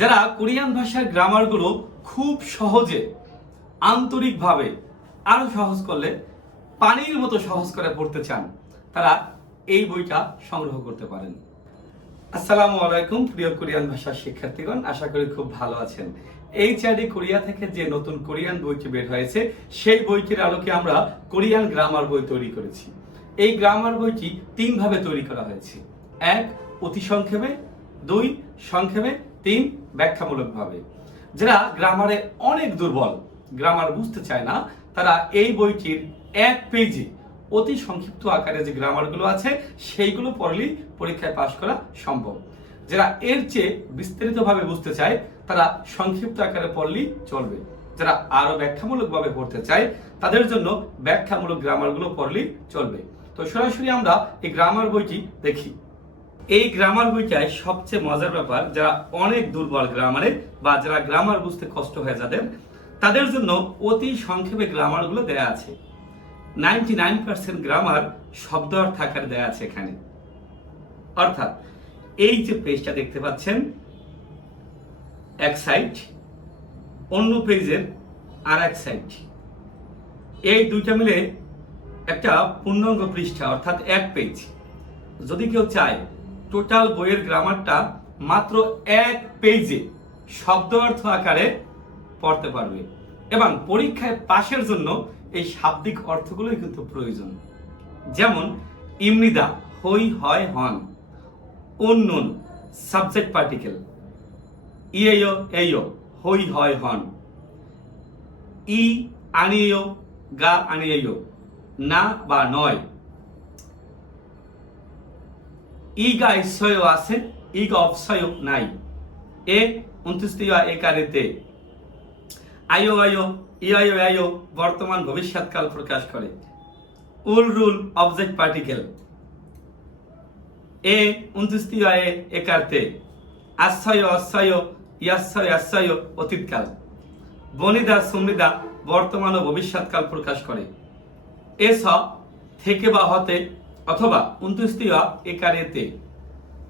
যারা কোরিয়ান ভাষার গ্রামারগুলো খুব সহজে, আন্তরিকভাবে আরও সহজ করলে, পানির মতো সহজ করে পড়তে চান, তারা এই বইটা সংগ্রহ করতে পারেন। আসসালামু আলাইকুম, প্রিয় কোরিয়ান ভাষার শিক্ষার্থীগণ, আশা করি খুব ভালো আছেন। এই চ্যাডি কোরিয়া থেকে যে নতুন কোরিয়ান বইটি বের হয়েছে, সেই বইটির আলোকে আমরা কোরিয়ান গ্রামার বই তৈরি করেছি। এই গ্রামার বইটি তিন ভাবে তৈরি করা হয়েছে। এক, অতি সংক্ষেপে, দুই, সংক্ষেপে তিন ব্যাখ্যামূলকভাবে। যারা গ্রামারে অনেক দুর্বল, গ্রামার বুঝতে চায় না, তারা এই বইটির এক পেজে অতি সংক্ষিপ্ত আকারে যে গ্রামারগুলো আছে, সেইগুলো পড়লেই পরীক্ষায় পাশ করা সম্ভব। যারা এর চেয়ে বিস্তারিতভাবে বুঝতে চায়, তারা সংক্ষিপ্ত আকারে পড়লেই চলবে। যারা আরও ব্যাখ্যামূলকভাবে পড়তে চায়, তাদের জন্য ব্যাখ্যামূলক গ্রামারগুলো পড়লেই চলবে। তো সরাসরি আমরা এই গ্রামার বইটি দেখি। এই গ্রামার বইটায় সবচেয়ে মজার ব্যাপার, যারা অনেক দুর্বল গ্রামারে বা যারা গ্রামার বুঝতে কষ্ট হয় যাদের, তাদের জন্য অতি সংক্ষেপে গ্রামারগুলো দেয়া আছে। নাইনটি নাইন পার্সেন্ট গ্রামার শব্দ অর্থ আকারে দেয়া আছে এখানে। অর্থাৎ এই যে পেজটা দেখতে পাচ্ছেন, এক সাইড অন্য পেজের আর এক সাইড এই দুইটা মিলে একটা পূর্ণাঙ্গ পৃষ্ঠা, অর্থাৎ এক পেজ যদি কেউ চায় টোটাল বইয়ের গ্রামারটা মাত্র এক পেজে শব্দ অর্থ আকারে পড়তে পারবে। এবং পরীক্ষায় পাশের জন্য এই শাব্দিক অর্থগুলোই কিন্তু প্রয়োজন। যেমন ইমনিদা হই, হয়, হন, অন্যন, সাবজেক্ট পার্টিকেল, ইয়েয় এইয় হই, হয়, হন, ই, আনিয়েয়, গা, আনিয়েয়, না বা নয়। ইগা ইশ্বয় আছে ইগা অপসয় নাই এ উনত্রিশটিয়া একারেতে আয়ো আয়ো ইয়ো আয়ো বর্তমান ভবিষ্যৎকাল প্রকাশ করে উল রুল অবজেক্ট পার্টিকেল এ উনত্রিশটিয়া এ একার্তে আশ্রয় অশ্রয় ইয়াশ্রয় আশ্রয় অতীতকাল বনিদা সমৃদা বর্তমান ও ভবিষ্যৎকাল প্রকাশ করে এসব থেকে বা হতে অথবা উনত্রিশটিয়া একারেতে।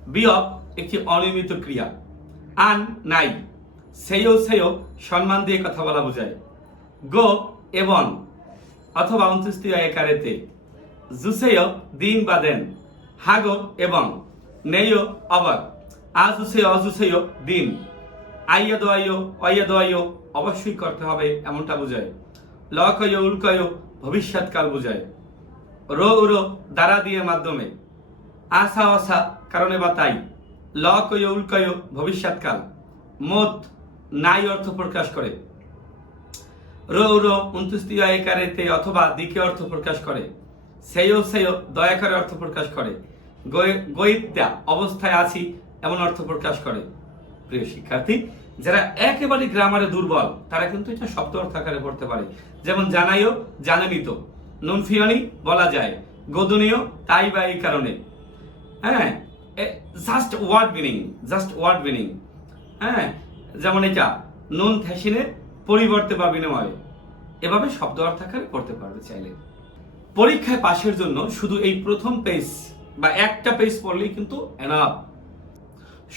বিয়প একটি অনিয়মিত ক্রিয়া। আন নাই। সেও সেও সম্মান দিয়ে কথা বলা বোঝায়। গো এবং অথবা উনত্রিশটিয়া একারেতে। জুসেয় দিন বা দেন। হাগো এবং নেয় অবাক আজুসেয় অজুসেয় দিন। আইয়া দোয়াইয় অইয়া দোয়াইয় অবশ্যই করতে হবে এমনটা বোঝায়। লকয় উল্কয় ভবিষ্যৎকাল বোঝায়। রো উরো দ্বারা দিয়ে মাধ্যমে। আশা অসা কারণে বা তাই লকয় উল্কয় ভবিষ্যৎকাল মত নাই অর্থ প্রকাশ করে। রো উরো উনত্রিশটিয়া একারেতে অথবা দিকে অর্থ প্রকাশ করে সেও সেও দয়া করে অর্থ প্রকাশ করে। গৈত্যা অবস্থায় আছি এমন অর্থ প্রকাশ করে। প্রিয় শিক্ষার্থী, যারা একেবারে গ্রামারে দুর্বল, তারা কিন্তু এটা শব্দ অর্থ আকারে পড়তে পারে। যেমন জানাইও জানানি তো নুনফিয়নি বলা যায়। গোদনীয়, তাই বা এই কারণে। হ্যাঁ just word meaning just word meaning হ্যাঁ যেমন এটা, নুন থ্যাসিনে পরিবর্তে বা বিনিময়ে। এভাবে শব্দ অর্থ আকারে পড়তে পারবে চাইলে। পরীক্ষায় পাশের জন্য শুধু এই প্রথম পেজ বা একটা পেজ পড়লেই কিন্তু এনাফ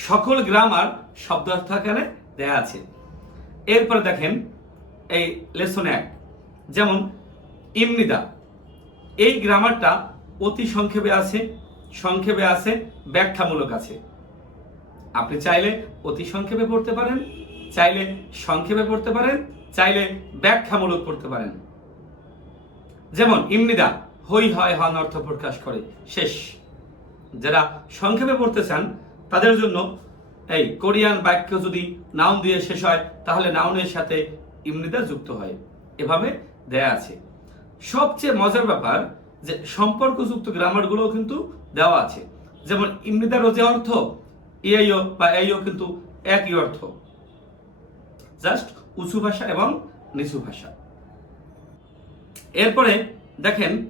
সকল গ্রামার শব্দ অর্থ আকারে দেয়া আছে। এরপর দেখেন, এই লেসন এক, যেমন, ইমনিদা। এই গ্রামারটা অতি সংক্ষেপে আছে সংক্ষেপে আছে, ব্যাখ্যামূলক আছে। আপনি চাইলে অতি সংক্ষেপে পড়তে পারেন, চাইলে সংক্ষেপে পড়তে পারেন, চাইলে ব্যাখ্যামূলক পড়তে পারেন। যেমন, ইমনিদা হই হয় হন অর্থ প্রকাশ করে, শেষ। যারা সংক্ষেপে পড়তে চান, তাদের জন্য এই কোরিয়ান বাক্য যদি নাউন দিয়ে শেষ হয়, তাহলে নাউনের সাথে ইমনিদা যুক্ত হয়। এভাবে দেয়া আছে। সবচেয়ে মজার ব্যাপার যে সম্পর্কযুক্ত গ্রামারগুলো কিন্তু দেওয়া আছে। যেমন ইমনিদার যে অর্থ এআইও বা এইও কিন্তু একই অর্থ। জাস্ট উঁচু ভাষা এবং নিচু ভাষা। এরপরে দেখেন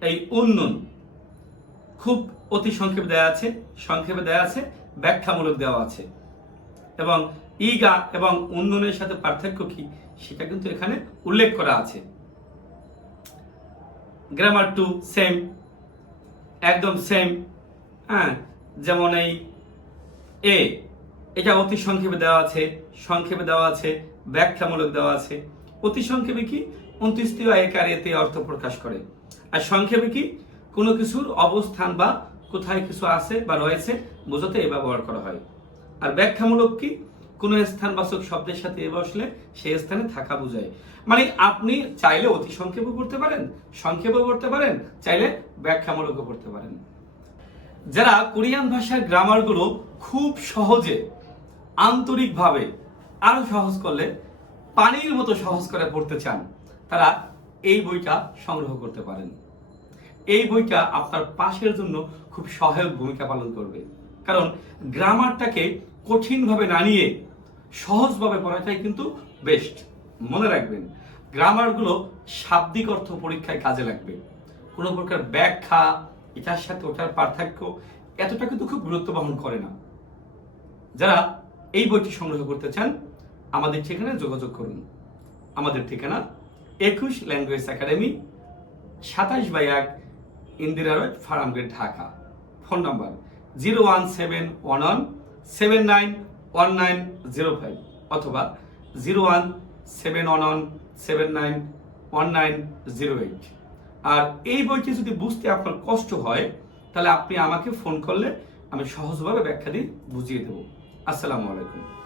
এই উন্নয়ন। খুব অতি সংক্ষেপে দেওয়া আছে, সংক্ষেপে দেওয়া আছে, ব্যাখ্যামূলক দেওয়া আছে। এবং ইগা এবং উন্নয়নের সাথে পার্থক্য কি সেটা কিন্তু এখানে উল্লেখ করা আছে। গ্রামার টু সেম একদম সেম হ্যাঁ? যেমন এই এ এটা অতি সংক্ষেপে দেওয়া আছে, সংক্ষেপে দেওয়া আছে, ব্যাখ্যামূলক দেওয়া আছে। অতি সংক্ষেপে কি? আয়কার এতে অর্থ প্রকাশ করে। আর সংক্ষেপে কি? কোনো কিছুর অবস্থান বা কোথায় কিছু আছে বা রয়েছে, বোঝাতে এ ব্যবহার করা হয়। আর ব্যাখ্যামূলক কি? কোনো স্থানবাচক শব্দের সাথে এ বসলে সেই স্থানে থাকা বোঝায়। মানে আপনি চাইলে অতি সংক্ষেপও করতে পারেন, সংক্ষেপও করতে পারেন, চাইলে ব্যাখ্যামূলকও করতে পারেন। যারা কোরিয়ান ভাষার গ্রামারগুলো খুব সহজে, আন্তরিকভাবে, আরও সহজ করলে, পানির মতো সহজ করে পড়তে চান, তারা এই বইটা সংগ্রহ করতে পারেন। এই বইটা আপনার পাশের জন্য খুব সহায়ক ভূমিকা পালন করবে। কারণ গ্রামারটাকে কঠিনভাবে না নিয়ে সহজভাবে পড়াটাই কিন্তু বেস্ট মনে রাখবেন গ্রামারগুলো শাব্দিক অর্থ পরীক্ষায় কাজে লাগবে। কোনো প্রকার ব্যাখ্যা, এটার সাথে ওটার পার্থক্য, এতটা কিন্তু খুব গুরুত্ব বহন করে না। যারা এই বইটি সংগ্রহ করতে চান, আমাদের ঠিকানায় যোগাযোগ করুন। আমাদের ঠিকানা একুশ ল্যাঙ্গুয়েজ একাডেমি সাতাশ বাই এক Indira road, Farmgate, Dhaka. Phone number zero one seven one one seven nine one nine zero five অথবা zero one seven one one seven nine one nine zero eight আর এই বইটি যদি বুঝতে আপনার কষ্ট হয়, তাহলে আপনি আমাকে ফোন করলে আমি সহজভাবে ব্যাখ্যা দিয়ে বুঝিয়ে দেবো। আসসালামু আলাইকুম।